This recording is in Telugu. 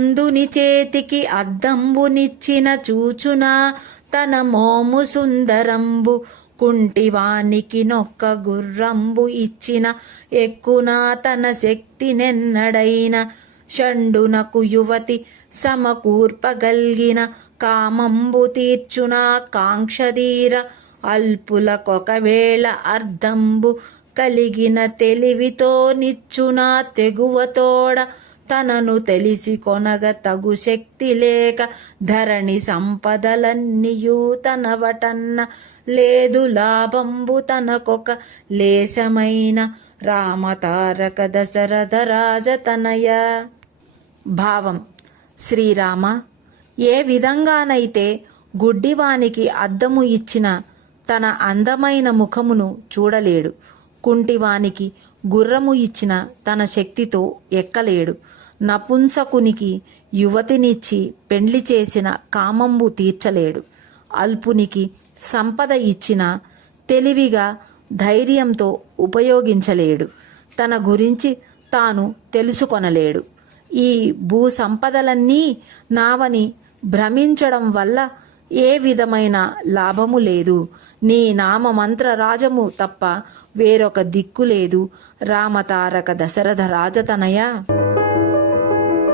అందుని చేతికి అద్దంబునిచ్చిన చూచునా తన మోము సుందరంబు. కుంటివానికి నొక్క గుర్రంబు ఇచ్చిన ఎక్కునా తన శక్తినెన్నడైన. షండునకు యువతి సమకూర్పగల్గిన కామంబు తీర్చునా కాంక్షధీర. అల్పులకొకవేళ అర్ధంబు కలిగిన తెలివితో నిచ్చునా తెగువతోడ. తనను తెలిసి కొనగ తగు శక్తి లేక ధరణి సంపదలన్నీయు తనవటన్న. లేదు లాభంబు తనకొక లేశమైన రామతారక దశరథ రాజతనయ. భావం: శ్రీరామ, ఏ విధంగానైతే గుడ్డివానికి అద్దము ఇచ్చిన తన అందమైన ముఖమును చూడలేడు, కుంటివానికి గుర్రము ఇచ్చిన తన శక్తితో ఎక్కలేడు, నపుంసకునికి యువతినిచ్చి పెండ్లి చేసిన కామంబు తీర్చలేడు, అల్పునికి సంపద ఇచ్చిన తెలివిగా ధైర్యంతో ఉపయోగించలేడు, తన గురించి తాను తెలుసుకొనలేడు. ఈ భూసంపదలన్నీ నావని భ్రమించడం వల్ల ఏ విధమైన లాభము లేదు. నీ నామమంత్ర రాజము తప్ప వేరొక దిక్కు లేదు. రామతారక దశరథ రాజతనయ.